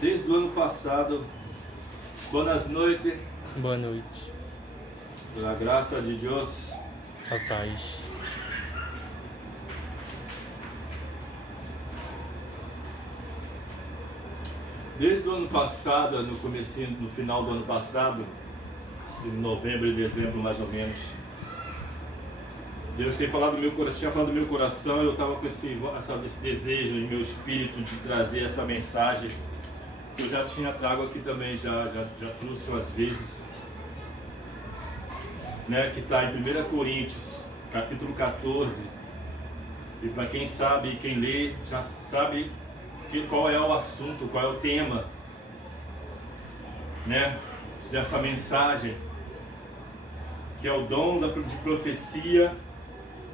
Desde o ano passado, boas noites, Boa noite, pela graça de Deus. a paz. Desde o ano passado, no comecinho, no final do ano passado, em novembro e dezembro mais ou menos, Deus tem falado no meu coração, tinha falado no meu coração, eu estava com esse desejo em meu espírito de trazer essa mensagem, que eu já tinha trago aqui também, já trouxe umas vezes, né, que está em 1 Coríntios, capítulo 14, e para quem sabe, quem lê, já sabe qual é o assunto, qual é o tema, né, dessa mensagem, que é o dom de profecia.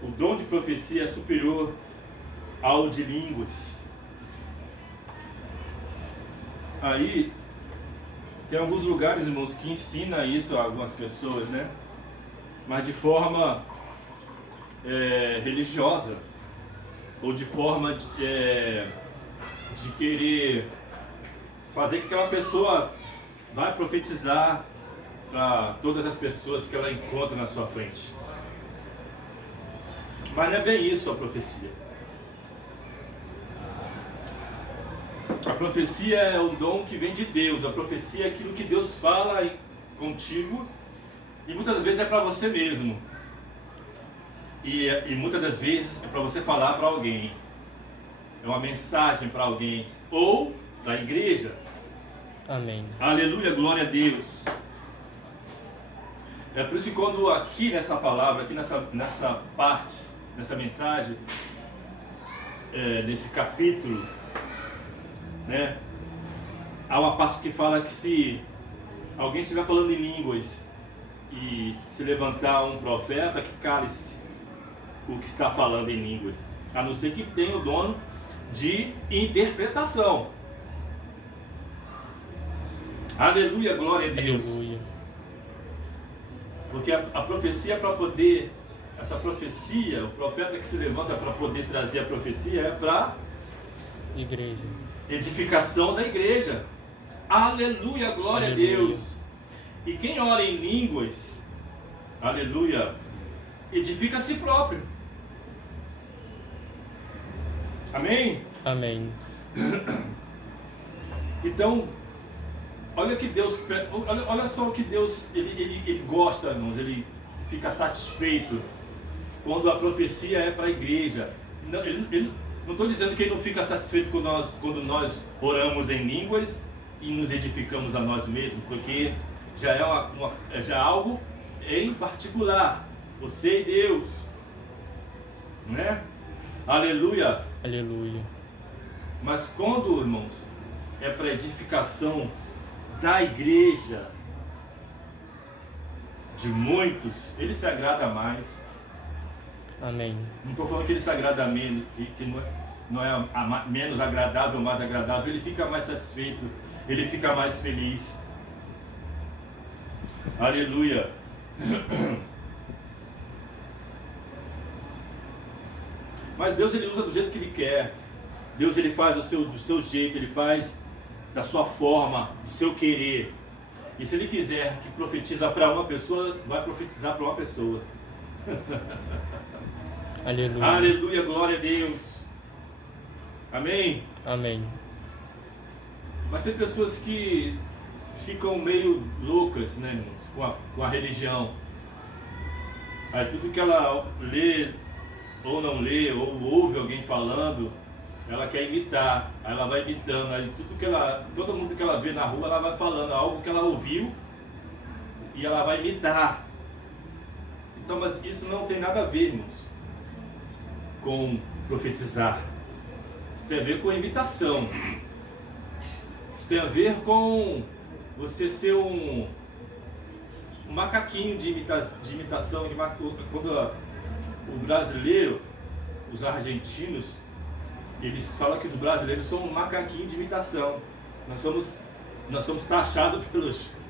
O dom de profecia é superior ao de línguas. Aí, tem alguns lugares, irmãos, que ensina isso a algumas pessoas, né? Mas de forma religiosa, ou de forma de querer fazer que aquela pessoa vai profetizar para todas as pessoas que ela encontra na sua frente. Mas não é bem isso a profecia. A profecia é um dom que vem de Deus. A profecia é aquilo que Deus fala contigo, e muitas vezes é para você mesmo. E muitas das vezes é para você falar para alguém. É uma mensagem para alguém, ou para a igreja. Amém. Aleluia, glória a Deus. É por isso que quando aqui nessa palavra, aqui nessa parte, nessa mensagem, nesse capítulo, né, há uma parte que fala que se alguém estiver falando em línguas e se levantar um profeta, que cale-se o que está falando em línguas, a não ser que tenha o dono de interpretação. Aleluia, glória a Deus. Aleluia. Porque a profecia, para poder, essa profecia, o profeta que se levanta para poder trazer a profecia é para Igreja. edificação da igreja. Aleluia, glória Aleluia. a Deus. E quem ora em línguas, aleluia, edifica a si próprio. Amém? Amém. Então, olha que Deus, olha só o que Deus ele gosta, irmãos, ele fica satisfeito quando a profecia é para a igreja. Não estou dizendo que ele não fica satisfeito quando nós oramos em línguas e nos edificamos a nós mesmos, porque já é já algo em particular, você e Deus, né? Aleluia. Aleluia. Mas quando, irmãos, é para edificação da igreja, de muitos, ele se agrada mais. Amém. Não estou falando que ele se agrada menos, que não é menos agradável, mais agradável. Ele fica mais satisfeito, ele fica mais feliz. Aleluia. Mas Deus, ele usa do jeito que ele quer. Deus, ele faz do seu jeito, ele faz da sua forma, do seu querer. E se ele quiser que profetiza para uma pessoa, vai profetizar para uma pessoa. Aleluia. Aleluia, glória a Deus. Amém? Amém. Mas tem pessoas que ficam meio loucas, né, irmãos, com a religião. Aí tudo que ela lê, ou não lê, ou ouve alguém falando, ela quer imitar. Aí ela vai imitando. Aí todo mundo que ela vê na rua, ela vai falando algo que ela ouviu e ela vai imitar. Então, mas isso não tem nada a ver, irmãos, com profetizar. Isso tem a ver com imitação. Isso tem a ver com você ser um macaquinho de imitação. Quando o brasileiro, os argentinos, eles falam que os brasileiros são um macaquinho de imitação. Nós somos taxados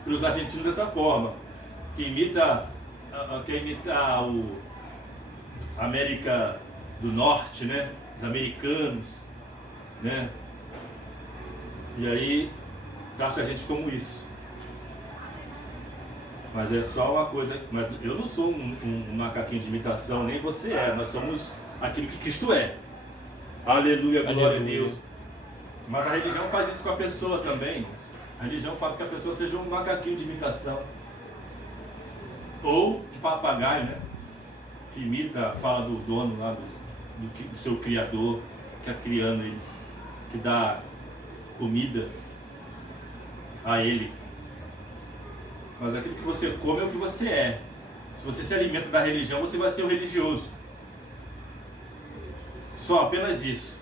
pelos argentinos dessa forma, que imita o América do Norte, né? Os americanos, né? E aí taxa a gente como isso. Mas é só uma coisa. Mas eu não sou um macaquinho de imitação, nem você é. Nós somos aquilo que Cristo é. Aleluia, glória a Deus. Mas a religião faz isso com a pessoa também, irmãos. A religião faz com que a pessoa seja um macaquinho de imitação. Ou um papagaio, né? Que imita a fala do dono lá, do seu criador, que está criando ele, que dá comida a ele. Mas aquilo que você come é o que você é. Se você se alimenta da religião, você vai ser um religioso. Só apenas isso.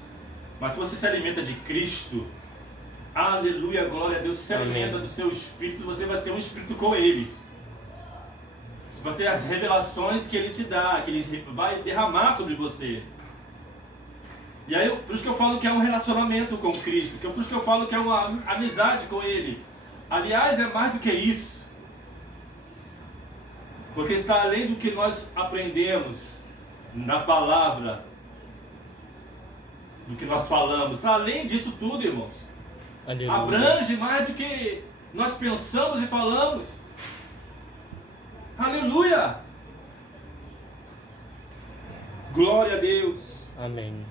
Mas se você se alimenta de Cristo, aleluia, glória a Deus, se alimenta do seu espírito, você vai ser um espírito com Ele. Você as revelações que Ele te dá, que Ele vai derramar sobre você. E aí, por isso que eu falo que é um relacionamento com Cristo, por isso que eu falo que é uma amizade com Ele. Aliás, é mais do que isso. Porque está além do que nós aprendemos na palavra, do que nós falamos. Está além disso tudo, irmãos. Aleluia. Abrange mais do que nós pensamos e falamos. Aleluia! Glória a Deus. Amém.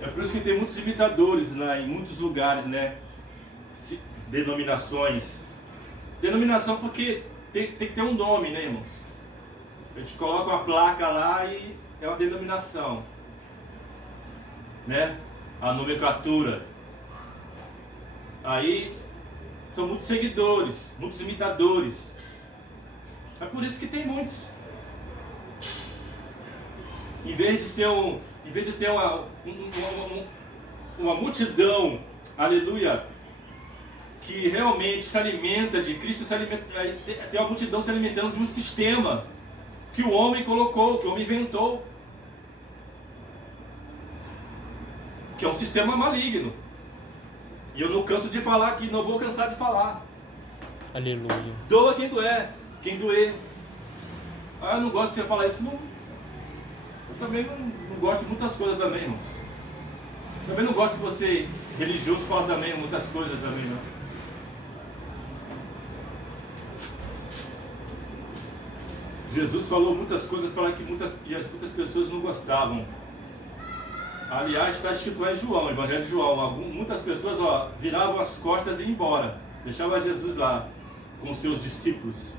É por isso que tem muitos imitadores em muitos lugares, né? Denominações. Denominação porque tem que ter um nome, né, irmãos? A gente coloca uma placa lá e é uma denominação, né? A nomenclatura. Aí são muitos seguidores, muitos imitadores. É por isso que tem muitos. Em vez de ter uma multidão, aleluia, que realmente se alimenta de Cristo, tem uma multidão se alimentando de um sistema que o homem colocou, que o homem inventou, que é um sistema maligno. E eu não canso de falar aqui, não vou cansar de falar. Aleluia. Doa quem doer. Ah, eu não gosto de você falar isso, não. Eu também não gosto de muitas coisas também, irmãos. Também não gosto que você, religioso, fala também muitas coisas também, não. Jesus falou muitas coisas para que muitas pessoas não gostavam. Aliás, está escrito lá em João, Evangelho de João. Muitas pessoas viravam as costas e iam embora. Deixavam Jesus lá com seus discípulos.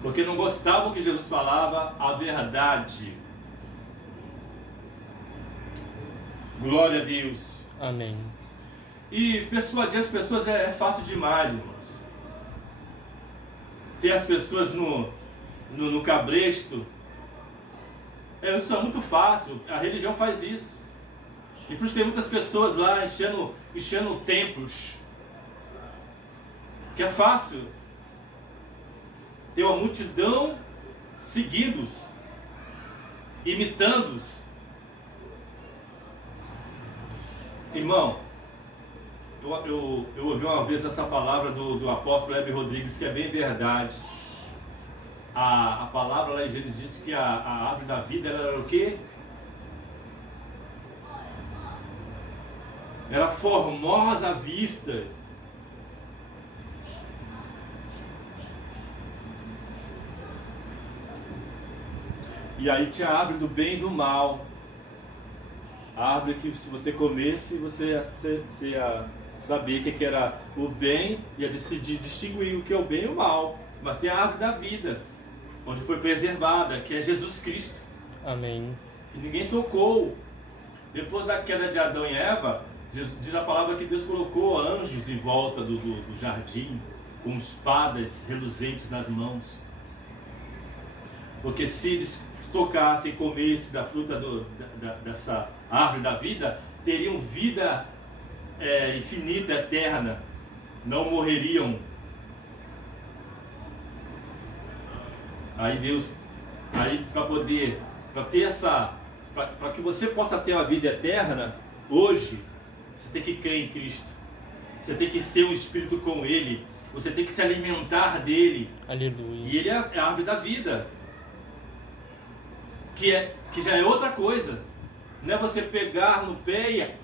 Porque não gostavam que Jesus falava a verdade. Glória a Deus. Amém. E persuadir as pessoas é fácil demais, irmãos. Ter as pessoas no cabresto, isso é muito fácil. A religião faz isso. E por isso tem muitas pessoas lá enchendo templos. Que é fácil. Ter uma multidão seguindo-os, imitando-os. Irmão, eu ouvi uma vez essa palavra do apóstolo Heber Rodrigues, que é bem verdade. A palavra lá em Gênesis diz que a árvore da vida era o quê? Era formosa à vista. E aí tinha a árvore do bem e do mal. A árvore que se você comesse, você ia saber o que era o bem, ia decidir distinguir o que é o bem e o mal. Mas tem a árvore da vida, onde foi preservada, que é Jesus Cristo. Amém. Que ninguém tocou. Depois da queda de Adão e Eva, diz a palavra que Deus colocou anjos em volta do jardim, com espadas reluzentes nas mãos. Porque se eles tocassem e comessem da fruta dessa árvore da vida, teriam vida infinita, eterna, não morreriam. Aí Deus, para que você possa ter uma vida eterna, hoje, você tem que crer em Cristo, você tem que ser um espírito com Ele, você tem que se alimentar dEle. Aleluia. E Ele é a árvore da vida, que já é outra coisa. Não é você pegar no pé e...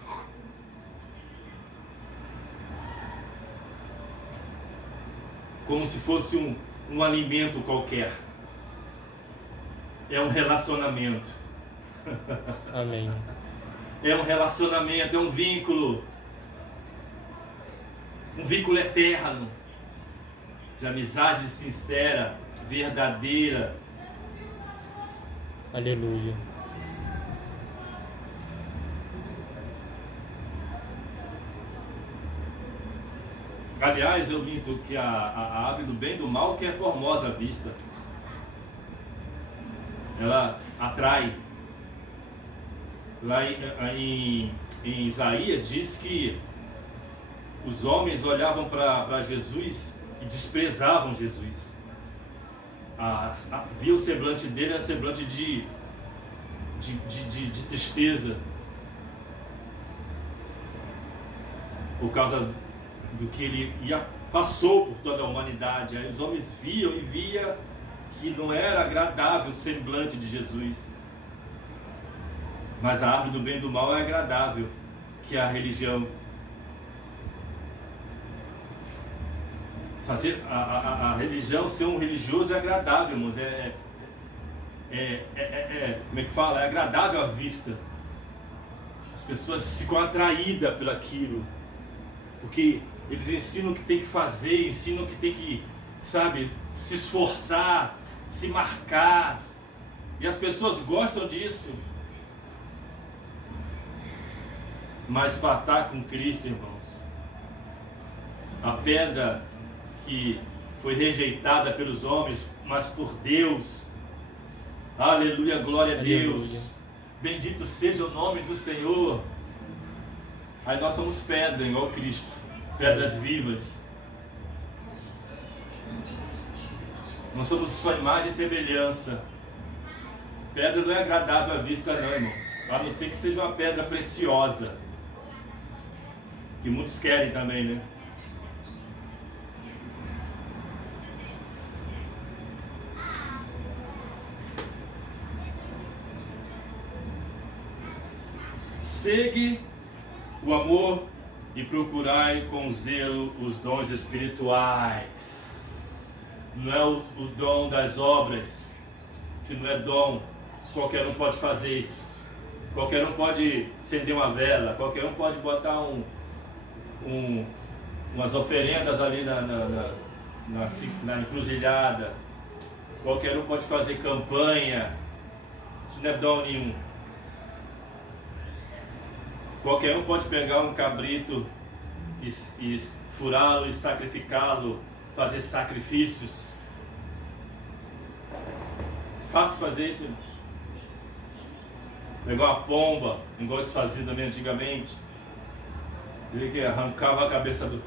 como se fosse um alimento qualquer. É um relacionamento. Amém. É um relacionamento, é um vínculo. Um vínculo eterno. De amizade sincera, verdadeira. Aleluia. Aliás, eu minto que a ave do bem e do mal que é formosa à vista. Ela atrai. Lá em Isaías diz que os homens olhavam para Jesus e desprezavam Jesus. Via o semblante dele, era semblante de tristeza. Por causa do que ele passou por toda a humanidade. Aí os homens viam e via que não era agradável o semblante de Jesus. Mas a árvore do bem e do mal é agradável, que é a religião. Fazer a religião ser um religioso é agradável, irmãos. Como é que fala? É agradável à vista. As pessoas ficam atraídas por aquilo. Porque eles ensinam o que tem que fazer, ensinam o que tem que, sabe, se esforçar, se marcar. E as pessoas gostam disso. Mas para estar com Cristo, irmãos, a pedra que foi rejeitada pelos homens, mas por Deus, aleluia, glória a Deus, Aleluia. Bendito seja o nome do Senhor. Aí nós somos pedra, igual Cristo, pedras vivas. Nós somos sua imagem e semelhança. Pedra não é agradável à vista não, irmãos, a não ser que seja uma pedra preciosa, que muitos querem também, né? Segue o amor e procurai com zelo os dons espirituais. Não é o dom das obras, que não é dom, qualquer um pode fazer isso. Qualquer um pode acender uma vela, qualquer um pode botar umas oferendas ali na encruzilhada. Qualquer um pode fazer campanha. Isso não é dom nenhum. Qualquer um pode pegar um cabrito e furá-lo e sacrificá-lo, fazer sacrifícios. Fácil fazer isso. Pegar uma pomba, igual eles faziam também antigamente. Ele que arrancava a cabeça do...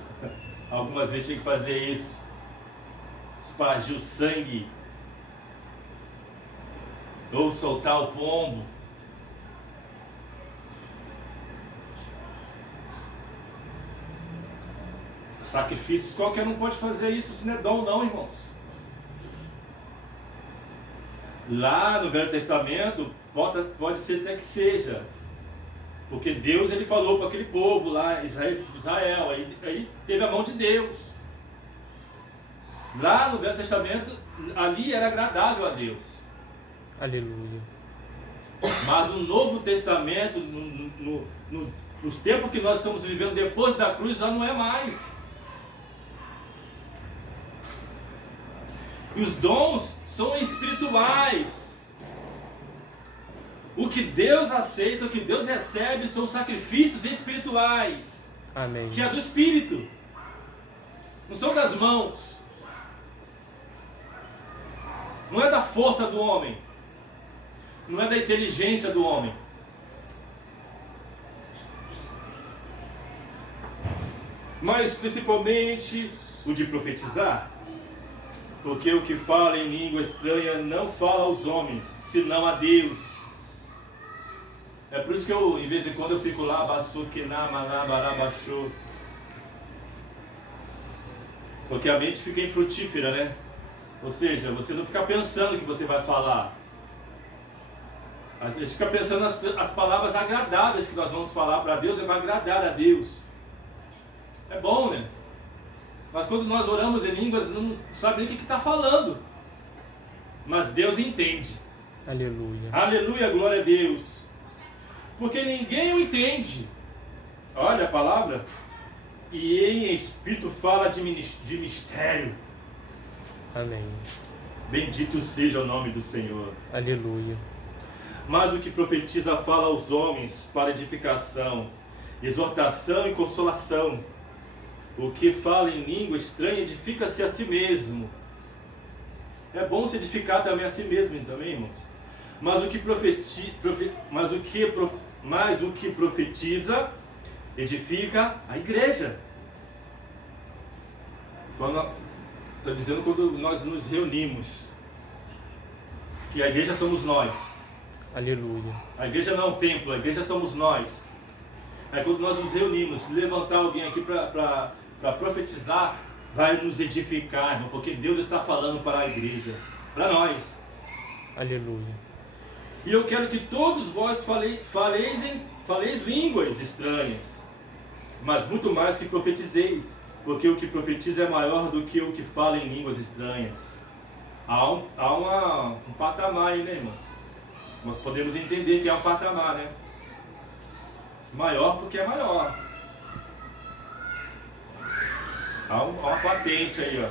Algumas vezes tinha que fazer isso. Espargir o sangue. Ou soltar o pombo. Sacrifícios, qualquer um pode fazer isso, isso não é dom não, irmãos. Lá no Velho Testamento, pode ser até que seja. Porque Deus ele falou para aquele povo lá, Israel, aí teve a mão de Deus. Lá no Velho Testamento, ali era agradável a Deus. Aleluia. Mas no Novo Testamento, nos tempos que nós estamos vivendo depois da cruz, já não é mais. E os dons são espirituais. O que Deus aceita, o que Deus recebe são sacrifícios espirituais. Amém. Que é do Espírito. Não são das mãos. Não é da força do homem. Não é da inteligência do homem. Mas principalmente o de profetizar. Porque o que fala em língua estranha não fala aos homens, senão a Deus. É por isso que eu, em vez em quando, eu fico lá, porque a mente fica infrutífera, né? Ou seja, você não fica pensando que você vai falar. A gente fica pensando as palavras agradáveis que nós vamos falar para Deus, vai agradar a Deus. É bom, né? Mas quando nós oramos em línguas, não sabe nem o que está falando. Mas Deus entende. Aleluia. Aleluia, glória a Deus. Porque ninguém o entende. Olha a palavra. E em espírito fala de mistério. Amém. Bendito seja o nome do Senhor. Aleluia. Mas o que profetiza fala aos homens para edificação, exortação e consolação. O que fala em língua estranha edifica-se a si mesmo. É bom se edificar também a si mesmo, também, irmãos. Mas o que profetiza edifica a igreja. Está dizendo quando nós nos reunimos, que a igreja somos nós. Aleluia. A igreja não é um templo, a igreja somos nós. Aí quando nós nos reunimos, levantar alguém aqui para profetizar, vai nos edificar, irmão, porque Deus está falando para a igreja, para nós. Aleluia. E eu quero que todos vós faleis línguas estranhas, mas muito mais que profetizeis, porque o que profetiza é maior do que o que fala em línguas estranhas. Há um patamar aí, né, irmãos? Nós podemos entender que é um patamar, né? Maior porque é maior. Há uma patente aí, ó,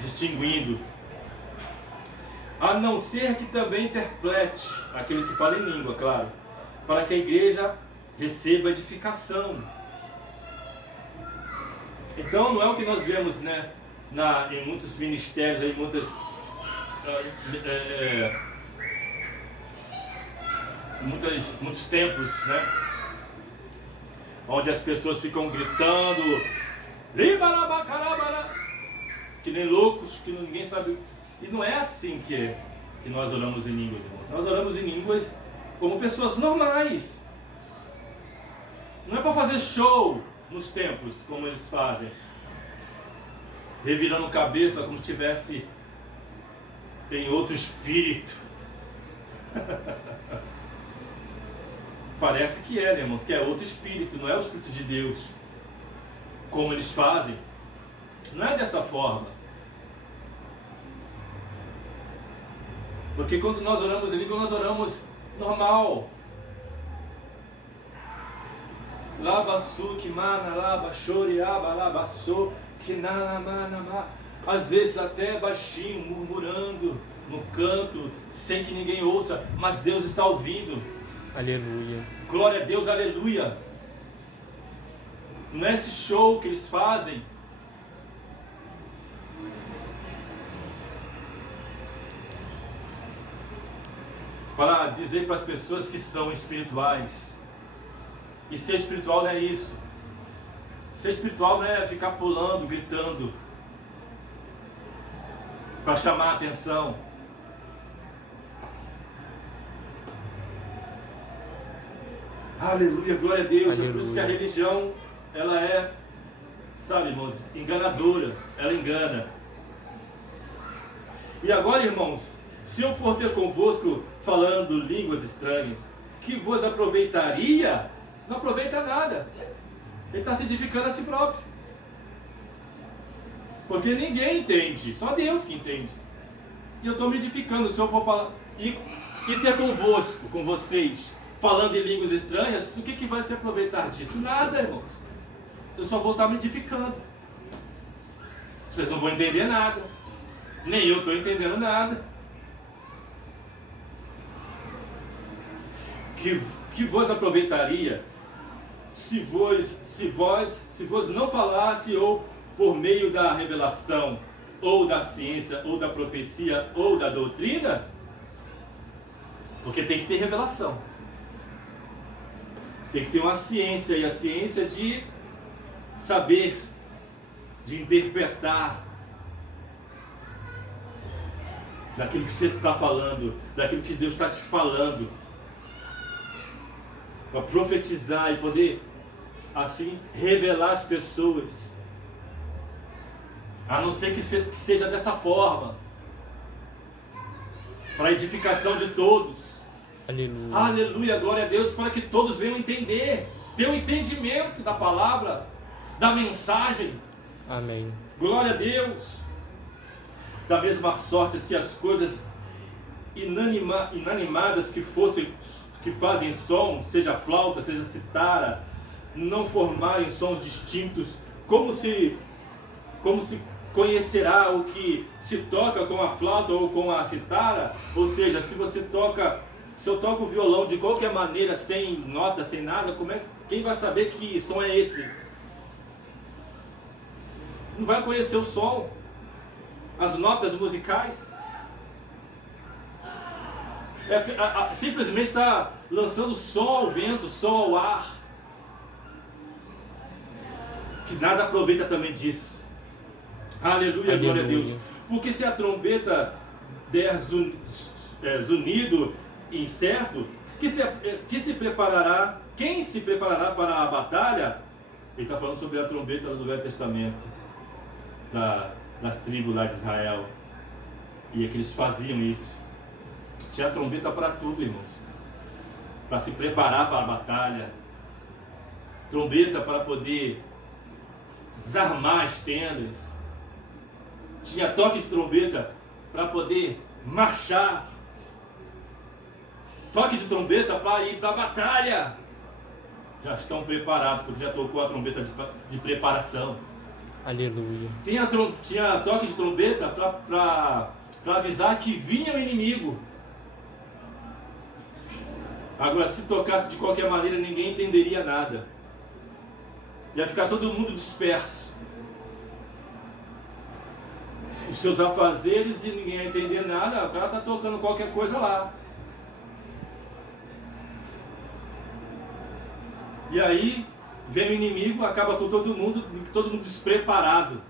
distinguindo. A não ser que também interprete aquele que fala em língua, claro, para que a igreja receba edificação. Então não é o que nós vemos, né, em muitos ministérios, em muitos templos, né, onde as pessoas ficam gritando, que nem loucos, que ninguém sabe. E não é assim que nós oramos em línguas, irmão. Nós oramos em línguas como pessoas normais. Não é para fazer show nos templos, como eles fazem, revirando cabeça como se estivesse em outro espírito. Parece que é, né, irmãos? Que é outro espírito, não é o Espírito de Deus. Como eles fazem. Não é dessa forma. Porque quando nós oramos em língua, nós oramos normal. Labasu, kimana, labashori, abalabasu, kinanamanama. Às vezes até baixinho, murmurando no canto, sem que ninguém ouça, mas Deus está ouvindo. Aleluia. Glória a Deus, aleluia. Não é esse show que eles fazem. Para dizer para as pessoas que são espirituais. E ser espiritual não é isso. Ser espiritual não é ficar pulando, gritando, para chamar a atenção. Aleluia, glória a Deus. Aleluia. É por isso que a religião, ela é, sabe, irmãos, enganadora. Ela engana. E agora, irmãos, se eu for ter convosco falando línguas estranhas, que vos aproveitaria? Não aproveita nada. Ele está se edificando a si próprio. Porque ninguém entende, só Deus que entende. E eu estou me edificando. Se eu for falar e ter convosco, com vocês, falando em línguas estranhas, o que vai se aproveitar disso? Nada, irmãos. Eu só vou estar me edificando. Vocês não vão entender nada. Nem eu estou entendendo nada. Que vos aproveitaria se vos não falasse ou por meio da revelação, ou da ciência, ou da profecia, ou da doutrina? Porque tem que ter revelação. Tem que ter uma ciência, e a ciência de saber, de interpretar daquilo que você está falando, daquilo que Deus está te falando, para profetizar e poder assim revelar as pessoas. A não ser que seja dessa forma, para a edificação de todos. Aleluia. Aleluia, glória a Deus, para que todos venham entender, ter o entendimento da palavra, da mensagem. Amém. Glória a Deus. Da mesma sorte, se as coisas inanimadas que fazem som, seja flauta, seja citara, não formarem sons distintos, como se conhecerá o que se toca com a flauta ou com a citara? Ou seja, se eu toco o violão de qualquer maneira, sem nota, sem nada, quem vai saber que som é esse? Não vai conhecer o som, as notas musicais. Simplesmente está lançando som ao vento, som ao ar, que nada aproveita também disso. Aleluia, glória a Deus. Porque se a trombeta der zunido incerto, quem se preparará para a batalha? Ele está falando sobre a trombeta do Velho Testamento, das tribos lá de Israel, e é que eles faziam isso. Tinha a trombeta para tudo, irmãos, para se preparar para a batalha, trombeta para poder desarmar as tendas, tinha toque de trombeta para poder marchar, toque de trombeta para ir para a batalha. Já estão preparados, porque já tocou a trombeta de preparação. Aleluia. Tinha toque de trombeta para avisar que vinha o inimigo. Agora, se tocasse de qualquer maneira, ninguém entenderia nada. Ia ficar todo mundo disperso. Os seus afazeres, e ninguém ia entender nada. O cara está tocando qualquer coisa lá. E aí vem o inimigo, acaba com todo mundo despreparado.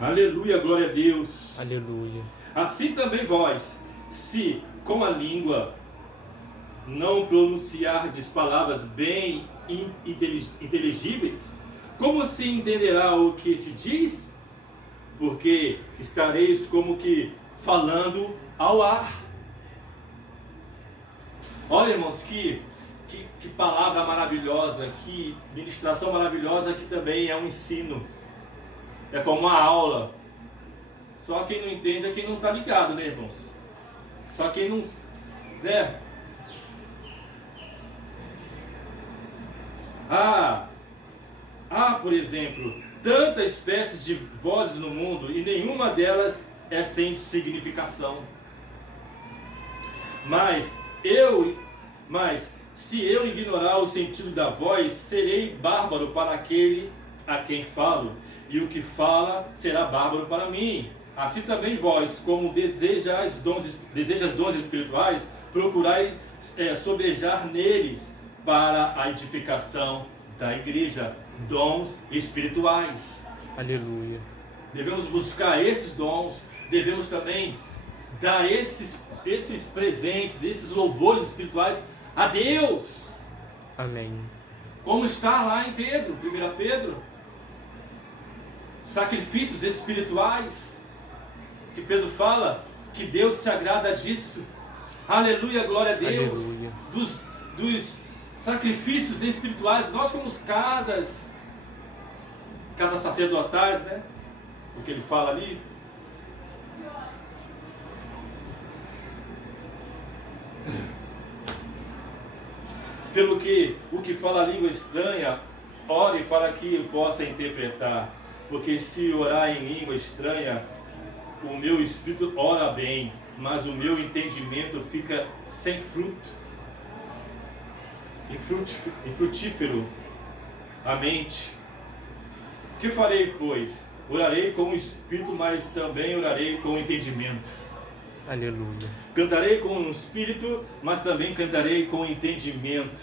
Aleluia, glória a Deus. Aleluia. Assim também vós, se com a língua não pronunciardes palavras bem inteligíveis, como se entenderá o que se diz? Porque estareis como que falando ao ar. Olha, irmãos, que palavra maravilhosa, que ministração maravilhosa, que também é um ensino. É como uma aula. Só quem não entende é quem não está ligado, né, irmãos? Só quem não... né? Por exemplo, tanta espécie de vozes no mundo e nenhuma delas é sem significação. Mas se eu ignorar o sentido da voz, serei bárbaro para aquele a quem falo, e o que fala será bárbaro para mim. Assim também vós, como desejais dons espirituais, procurai sobejar neles para a edificação da igreja. Dons espirituais. Aleluia. Devemos buscar esses dons, devemos também dar esses presentes, esses louvores espirituais a Deus. Amém. Como está lá em Pedro, 1 Pedro. Sacrifícios espirituais, que Pedro fala que Deus se agrada disso. Aleluia, glória a Deus. Aleluia. Dos sacrifícios espirituais, nós como casas sacerdotais, né? O que ele fala ali. Pelo que o que fala a língua estranha, ore para que eu possa interpretar. Porque se orar em língua estranha, o meu espírito ora bem, mas o meu entendimento fica sem fruto. Infrutífero a mente. Que farei, pois? Orarei com o espírito, mas também orarei com o entendimento. Aleluia. Cantarei com o espírito, mas também cantarei com o entendimento.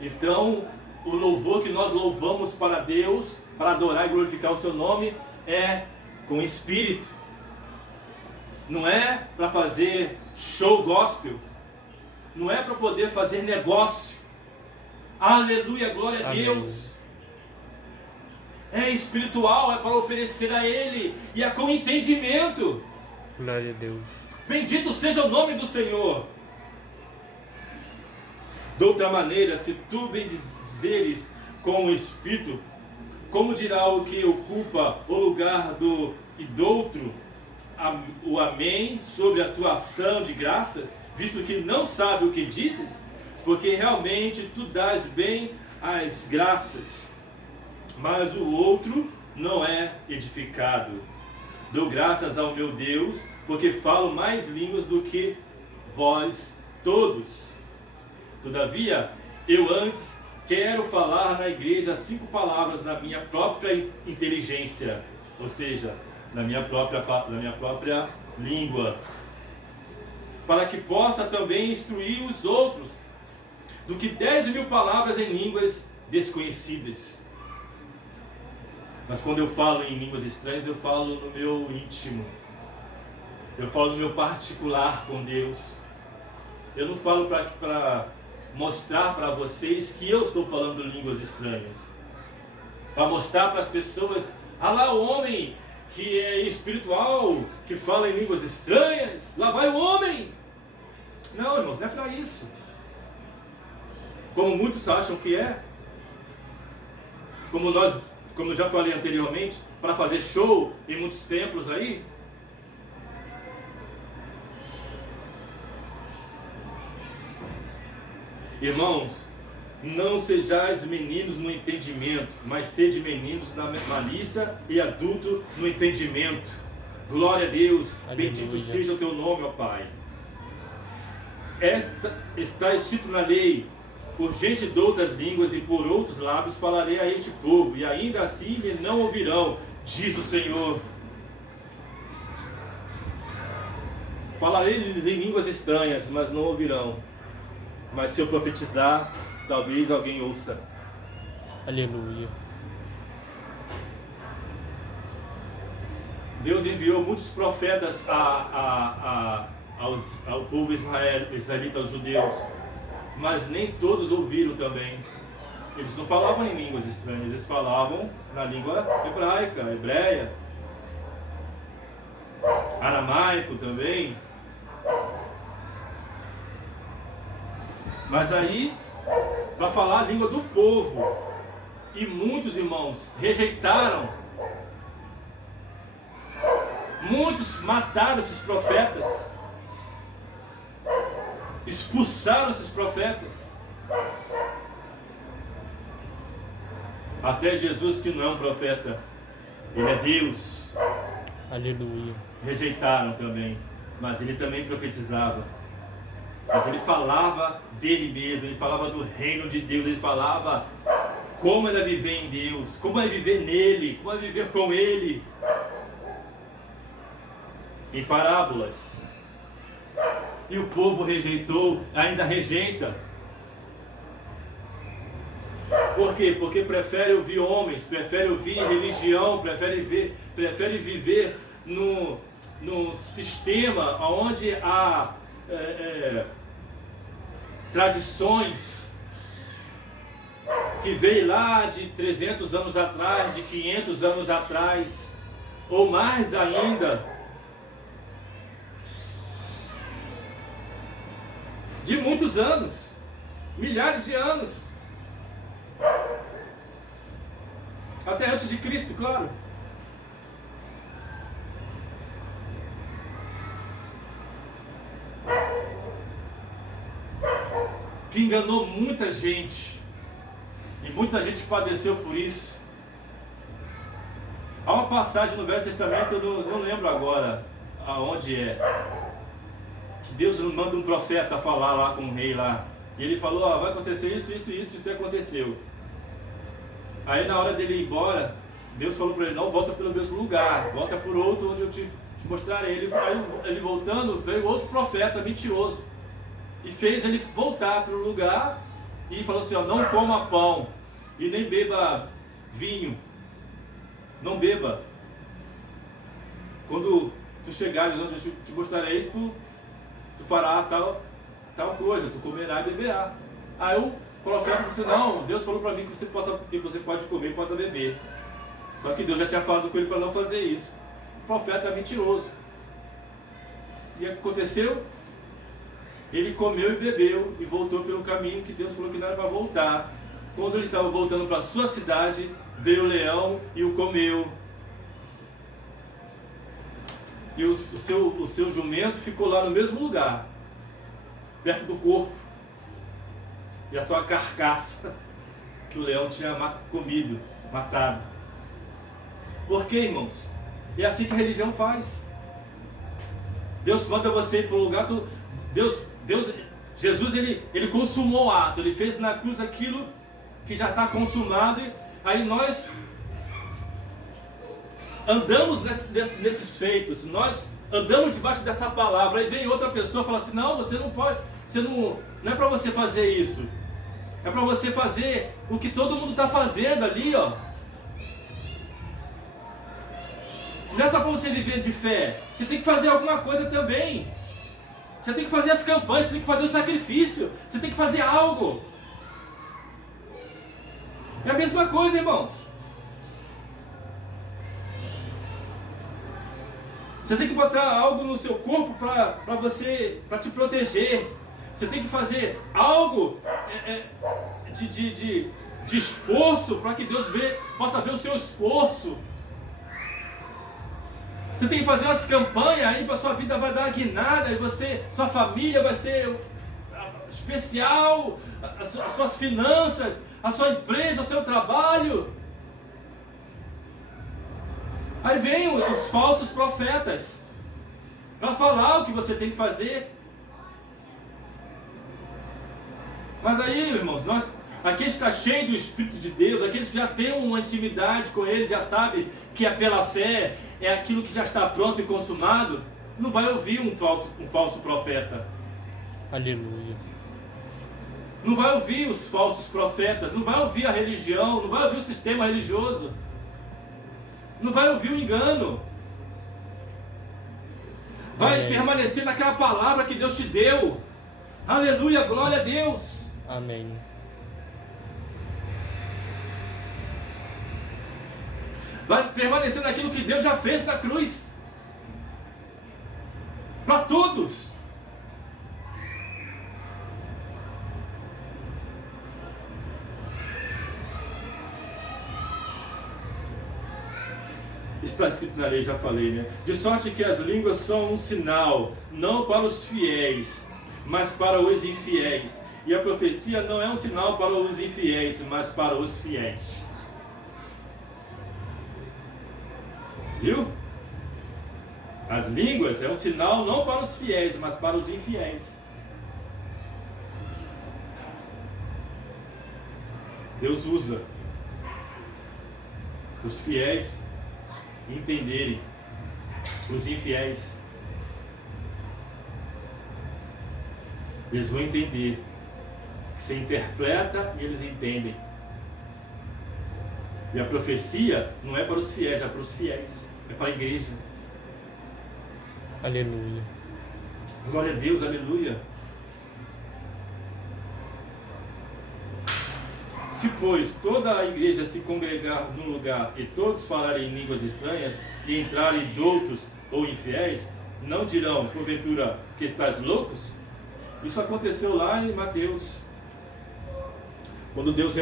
Então, o louvor que nós louvamos para Deus, para adorar e glorificar o seu nome, é com espírito. Não é para fazer show gospel. Não é para poder fazer negócio. Aleluia, glória a Deus. é espiritual, é para oferecer a Ele, e é com entendimento. Glória a Deus. Bendito seja o nome do Senhor. De outra maneira, se tu bendizeres com o Espírito, como dirá o que ocupa o lugar do idólatra o amém sobre a tua ação de graças, visto que não sabe o que dizes? Porque realmente tu dás bem as graças, mas o outro não é edificado. Dou graças ao meu Deus, porque falo mais línguas do que vós todos. Todavia, eu antes quero falar na igreja 5 palavras na minha própria inteligência, ou seja, na minha própria língua, para que possa também instruir os outros, do que 10.000 palavras em línguas desconhecidas. Mas quando eu falo em línguas estranhas, eu falo no meu íntimo, eu falo no meu particular com Deus. Eu não falo para mostrar para vocês que eu estou falando línguas estranhas, para mostrar para as pessoas, ah lá o homem que é espiritual, que fala em línguas estranhas, lá vai o homem. Não, irmãos, não é para isso, como muitos acham que é, como eu já falei anteriormente, para fazer show em muitos templos aí. Irmãos, não sejais meninos no entendimento, mas sede meninos na malícia e adulto no entendimento. Glória a Deus. Aleluia. Bendito seja o teu nome, ó Pai. Está escrito na lei: por gente de outras línguas e por outros lábios falarei a este povo, e ainda assim me não ouvirão, diz o Senhor. Falarei-lhes em línguas estranhas, mas não ouvirão. Mas se eu profetizar, talvez alguém ouça. Aleluia. Deus enviou muitos profetas ao povo israelita, aos judeus, mas nem todos ouviram também. Eles não falavam em línguas estranhas, eles falavam na língua hebraica, hebreia, aramaico também. Mas aí, para falar a língua do povo, e muitos irmãos rejeitaram, muitos mataram esses profetas, expulsaram esses profetas, até Jesus, que não é um profeta, ele é Deus. Aleluia. Rejeitaram também, mas ele também profetizava. Mas ele falava dele mesmo, ele falava do reino de Deus, ele falava como era viver em Deus, como é viver nele, como é viver com ele. Em parábolas. E o povo rejeitou, ainda rejeita. Por quê? Porque prefere ouvir homens, prefere ouvir religião, prefere viver num sistema onde há tradições que veio lá de 300 anos atrás, de 500 anos atrás, ou mais ainda, de muitos anos, milhares de anos, até antes de Cristo, claro. Que enganou muita gente, e muita gente padeceu por isso. Há uma passagem no Velho Testamento, eu não lembro agora aonde é, que Deus manda um profeta falar lá com o rei lá, e ele falou, vai acontecer isso aconteceu. Aí na hora dele ir embora, Deus falou para ele, não volta pelo mesmo lugar, volta por outro onde eu te mostrarei. Ele voltando, veio outro profeta mentiroso, e fez ele voltar para o lugar, e falou assim, não coma pão, e nem beba vinho, não beba. Quando tu chegares onde eu te mostrarei, tu fará tal coisa, tu comerá e beberá. Aí o profeta disse, não, Deus falou para mim que você pode comer e pode beber. Só que Deus já tinha falado com ele para não fazer isso. O profeta é mentiroso. E o que aconteceu? Ele comeu e bebeu e voltou pelo caminho que Deus falou que não era para voltar. Quando ele estava voltando para a sua cidade, veio o leão e o comeu. E o seu jumento ficou lá no mesmo lugar, perto do corpo. E a sua carcaça que o leão tinha comido, matado. Por quê, irmãos? É assim que a religião faz. Deus manda você ir para um lugar, Jesus ele consumou o ato, ele fez na cruz aquilo que já está consumado, e aí nós andamos nesses feitos, nós andamos debaixo dessa palavra, aí vem outra pessoa e fala assim, não, você não pode, não é para você fazer isso, é para você fazer o que todo mundo está fazendo ali, ó. Não é só para você viver de fé, você tem que fazer alguma coisa também. Você tem que fazer as campanhas, você tem que fazer o sacrifício, você tem que fazer algo. É a mesma coisa, irmãos. Você tem que botar algo no seu corpo para te proteger. Você tem que fazer algo de esforço para que Deus possa ver o seu esforço. Você tem que fazer umas campanhas aí para sua vida vai dar uma guinada e sua família vai ser especial, as suas finanças, a sua empresa, o seu trabalho. Aí vem os falsos profetas para falar o que você tem que fazer. Mas aí, irmãos, aqueles que estão cheios do Espírito de Deus, aqueles que já têm uma intimidade com Ele, já sabem que é pela fé, é aquilo que já está pronto e consumado, não vai ouvir um falso profeta. Aleluia. Não vai ouvir os falsos profetas, não vai ouvir a religião, não vai ouvir o sistema religioso, não vai ouvir o engano. Vai Amém. permanecer naquela palavra que Deus te deu. Aleluia, glória a Deus. Amém. Vai permanecer naquilo que Deus já fez na cruz. Para todos. Está escrito na lei, já falei, né? De sorte que as línguas são um sinal, não para os fiéis, mas para os infiéis. E a profecia não é um sinal para os infiéis, mas para os fiéis. Viu? As línguas é um sinal não para os fiéis, mas para os infiéis. Deus usa os fiéis entenderem, os infiéis eles vão entender. Você interpreta e eles entendem. E a profecia não é para os fiéis, é para os fiéis, é para a igreja. Aleluia. Glória a Deus, aleluia. Se, pois, toda a igreja se congregar num lugar e todos falarem em línguas estranhas e entrarem doutos ou infiéis, não dirão, porventura, que estás loucos? Isso aconteceu lá em Mateus. Quando Deus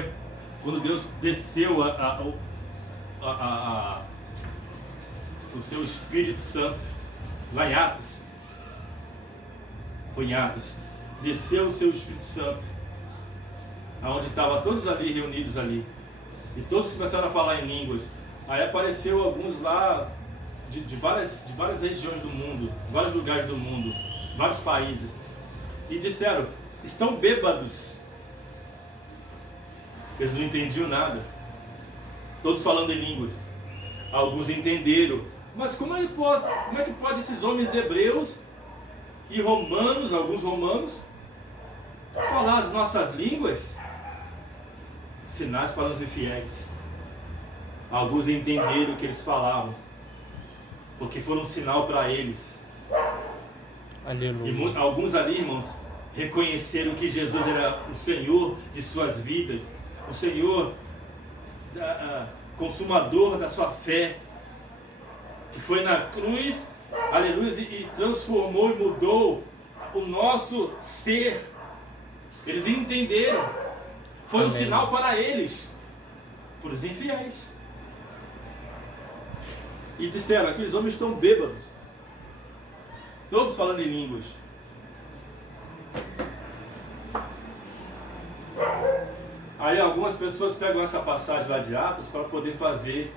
desceu o seu Espírito Santo, lá em Atos, foi em Atos, desceu o seu Espírito Santo, aonde estavam todos ali reunidos ali, e todos começaram a falar em línguas. Aí apareceu alguns lá de várias regiões do mundo, vários lugares do mundo, vários países, e disseram, estão bêbados. Eles não entendiam nada, todos falando em línguas. Alguns entenderam, mas como é que pode esses homens hebreus e romanos, alguns romanos, falar as nossas línguas? Sinais para os infiéis. Alguns entenderam o que eles falavam, porque foram um sinal para eles. Aleluia. E alguns ali, irmãos, reconheceram que Jesus era o Senhor de suas vidas, o Senhor consumador da sua fé, que foi na cruz, aleluia, e transformou e mudou o nosso ser. Eles entenderam. Foi um sinal para eles, para os infiéis. E disseram: aqueles homens estão bêbados, todos falando em línguas. Aí algumas pessoas pegam essa passagem lá de Atos para poder fazer,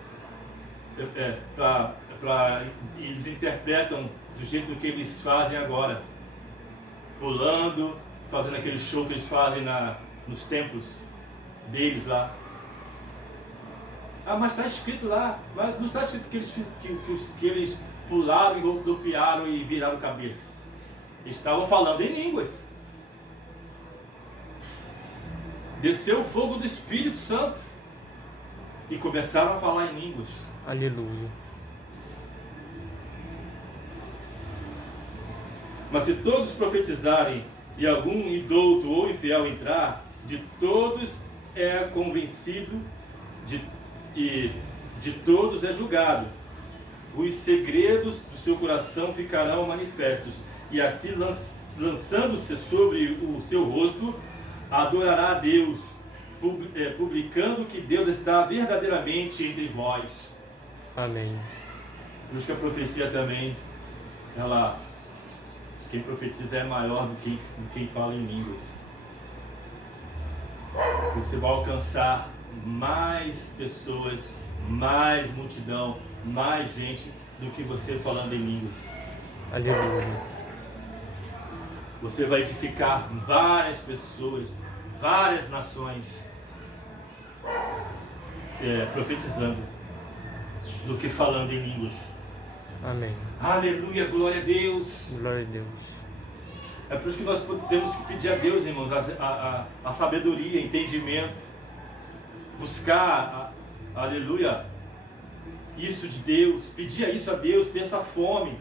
eles interpretam do jeito que eles fazem agora, pulando, fazendo aquele show que eles fazem nos templos deles lá. Ah, mas está escrito lá, mas não está escrito que eles pularam e rodopiaram e viraram cabeça. Eles estavam falando em línguas. Desceu o fogo do Espírito Santo e começaram a falar em línguas. Aleluia. Mas se todos profetizarem e algum indouto ou infiel entrar, de todos é convencido e de todos é julgado. Os segredos do seu coração ficarão manifestos, e assim lançando-se sobre o seu rosto, adorará a Deus, publicando que Deus está verdadeiramente entre vós. Amém. Por isso que a profecia também, quem profetiza é maior do que quem fala em línguas. Você vai alcançar mais pessoas, mais multidão, mais gente do que você falando em línguas. Aleluia. Você vai edificar várias pessoas, várias nações, profetizando, do que falando em línguas. Amém. Aleluia, glória a Deus. Glória a Deus. É por isso que nós temos que pedir a Deus, irmãos, a sabedoria, entendimento, buscar, aleluia, isso de Deus, pedir isso a Deus, ter essa fome.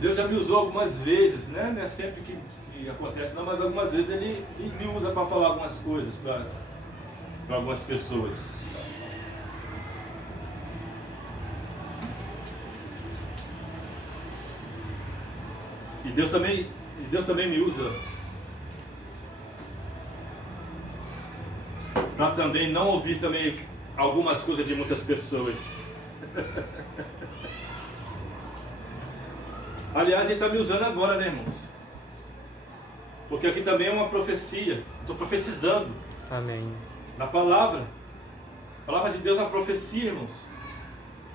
Deus já me usou algumas vezes, né? Não é sempre que acontece, não, mas algumas vezes Ele me usa para falar algumas coisas para algumas pessoas. E Deus também me usa para também não ouvir também algumas coisas de muitas pessoas. Aliás, Ele está me usando agora, né, irmãos? Porque aqui também é uma profecia. Estou profetizando. Amém. Na palavra. A palavra de Deus é uma profecia, irmãos.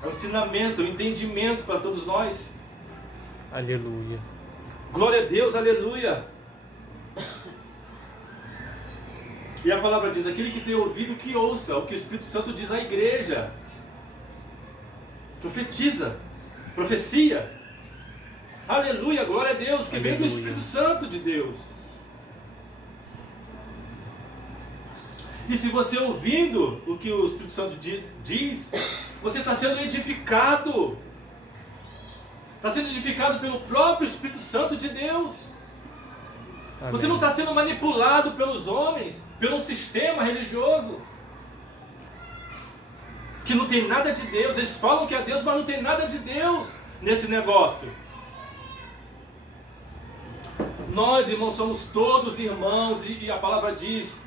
É um ensinamento, é um entendimento para todos nós. Aleluia. Glória a Deus, aleluia. E a palavra diz: aquele que tem ouvido, que ouça o que o Espírito Santo diz à igreja. Profetiza, profecia. Aleluia, glória a Deus, que aleluia. Vem do Espírito Santo de Deus. E se você ouvindo o que o Espírito Santo diz, você está sendo edificado. Está sendo edificado pelo próprio Espírito Santo de Deus. Amém. Você não está sendo manipulado pelos homens, pelo sistema religioso, que não tem nada de Deus. Eles falam que é Deus, mas não tem nada de Deus nesse negócio. Nós, irmãos, somos todos irmãos, e a palavra diz: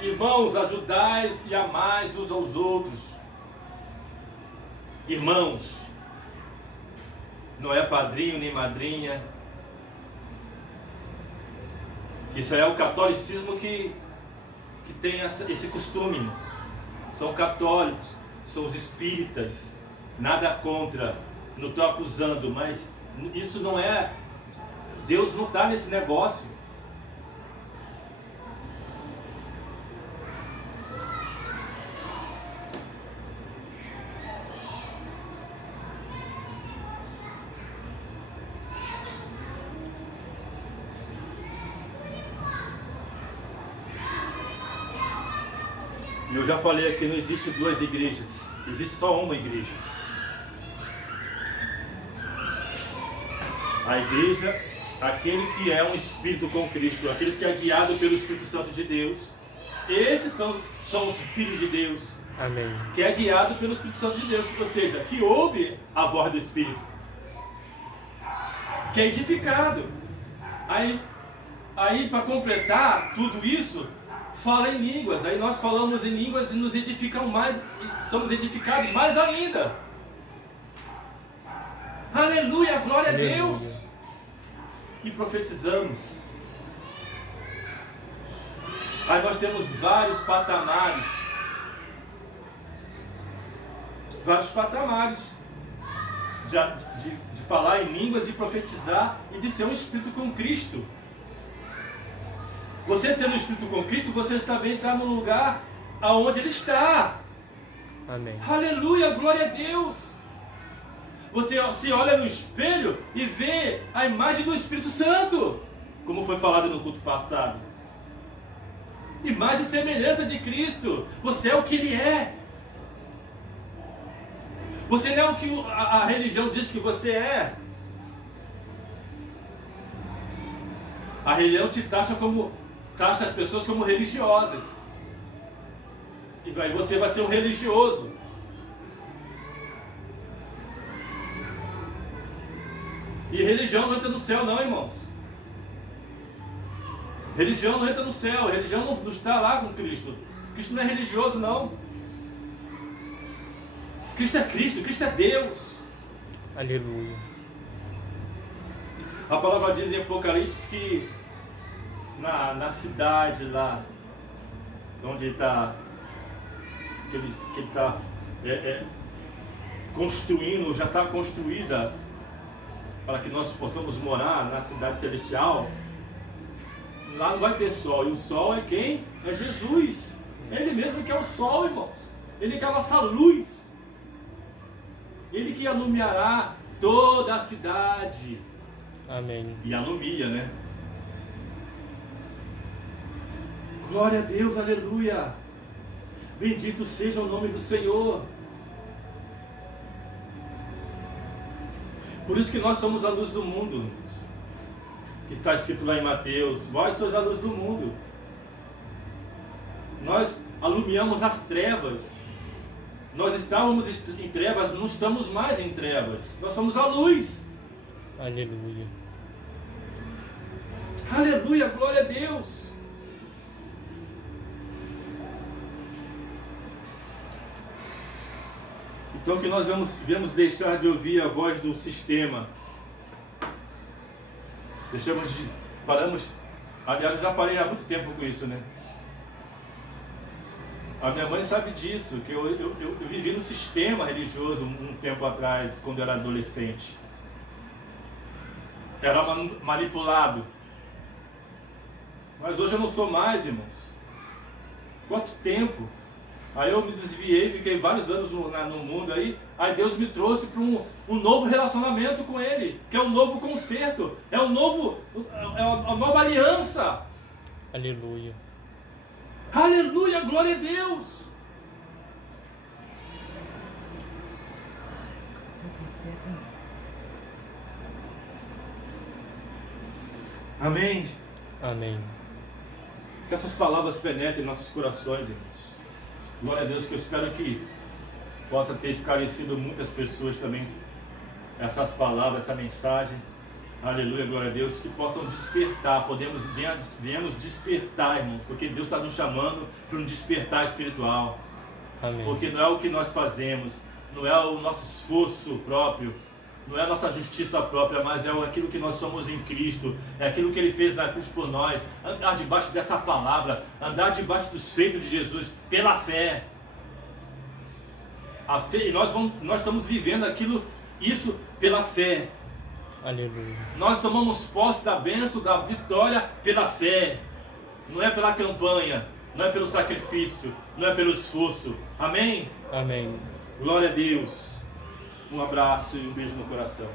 irmãos, ajudais e amais uns aos outros. Irmãos, não é padrinho nem madrinha. Isso é o catolicismo que tem esse costume, irmãos. São católicos, são os espíritas. Nada contra, não estou acusando, mas isso não é. Deus não está nesse negócio. E eu já falei aqui, não existe duas igrejas, existe só uma igreja. A igreja, aquele que é um espírito com Cristo, aqueles que é guiado pelo Espírito Santo de Deus, Esses são os filhos de Deus, Amém. que é guiado pelo Espírito Santo de Deus, ou seja, que ouve a voz do Espírito, que é edificado. Aí para completar tudo isso, fala em línguas. Aí nós falamos em línguas e nos edificam mais, somos edificados mais ainda. Aleluia, glória a Deus. E profetizamos. Aí nós temos vários patamares. Vários patamares de falar em línguas, de profetizar e de ser um espírito com Cristo. Você sendo um espírito com Cristo, você também está no lugar aonde Ele está. Amém. Aleluia, glória a Deus. Você se olha no espelho e vê a imagem do Espírito Santo, como foi falado no culto passado. Imagem e semelhança de Cristo. Você é o que Ele é. Você não é o que a religião diz que você é. A religião te taxa as pessoas como religiosas. E aí você vai ser um religioso. E religião não entra no céu não, irmãos. Religião não entra no céu. Religião não está lá com Cristo. Cristo não é religioso não. Cristo é Cristo, Cristo é Deus. Aleluia. A palavra diz em Apocalipse que na cidade lá, onde ele está, que ele está construindo, já está construída, para que nós possamos morar na cidade celestial, lá não vai ter sol, e o sol é quem? É Jesus. Ele mesmo que é o sol, irmãos. Ele que é a nossa luz. Ele que iluminará toda a cidade. Amém. E alumia, né? Glória a Deus, aleluia. Bendito seja o nome do Senhor. Por isso que nós somos a luz do mundo, que está escrito lá em Mateus: vós sois a luz do mundo. Nós alumiamos as trevas. Nós estávamos em trevas, não estamos mais em trevas. Nós somos a luz. Aleluia. Aleluia, glória a Deus. Então que nós viemos deixar de ouvir a voz do sistema. Paramos, aliás eu já parei há muito tempo com isso, né? A minha mãe sabe disso, que eu vivi no sistema religioso um tempo atrás, quando eu era adolescente. Era manipulado. Mas hoje eu não sou mais, irmãos. Quanto tempo? Aí eu me desviei, fiquei vários anos no mundo aí Deus me trouxe para um novo relacionamento com Ele, que é um novo concerto, é uma nova aliança. Aleluia. Aleluia, glória a Deus. Amém. Amém. Que essas palavras penetrem em nossos corações, irmãos. Glória a Deus, que eu espero que possa ter esclarecido muitas pessoas também essas palavras, essa mensagem. Aleluia, glória a Deus, que possam despertar, viemos despertar, irmãos, porque Deus está nos chamando para um despertar espiritual. Amém. Porque não é o que nós fazemos, não é o nosso esforço próprio, não é a nossa justiça própria, mas é aquilo que nós somos em Cristo, é aquilo que Ele fez na cruz por nós, andar debaixo dessa palavra, andar debaixo dos feitos de Jesus, pela fé. A fé, e nós estamos vivendo isso pela fé. Aleluia. Nós tomamos posse da bênção, da vitória pela fé, não é pela campanha, não é pelo sacrifício, não é pelo esforço. Amém? Amém. Glória a Deus. Um abraço e um beijo no coração.